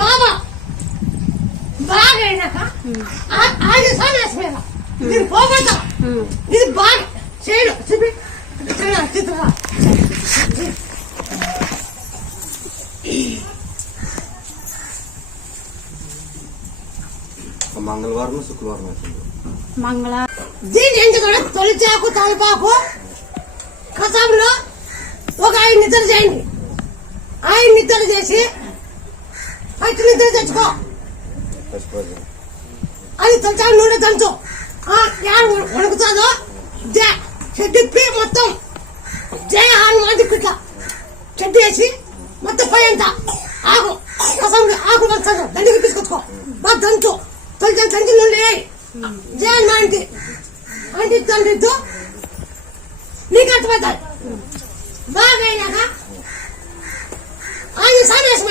బాబా బాగా అయినాక ఆయన సన్యాసి మీద ఇది పోగొడతా ఇది బాగా చేయడు చూపి చిత్ర మంగళవారం శుక్రవారం దీని ఎందుకు తొలిచాకు తలపాకు కసంలో ఒక 5 నిద్ర చేయండి 5 నిద్ర చేసి 5 నిద్ర తెచ్చుకో అది తొలిచాకు నూనె దంచు వణుకుతుందో చెడ్డిప్పి మొత్తం జయ హనుమాన్ ఇట్లా చెడ్డి వేసి మొత్తం పై అంత ఆకు కసంలో ఆకు వస్తాను దండికి తీసుకొచ్చుకో బాగా దంచు తొలిచాకు దంచి నూనె జయ హనుమాన్ అంటే తండ్రితో నీకు అర్థమవుతాయి బాగా అయినాక ఆయన సన్యాసం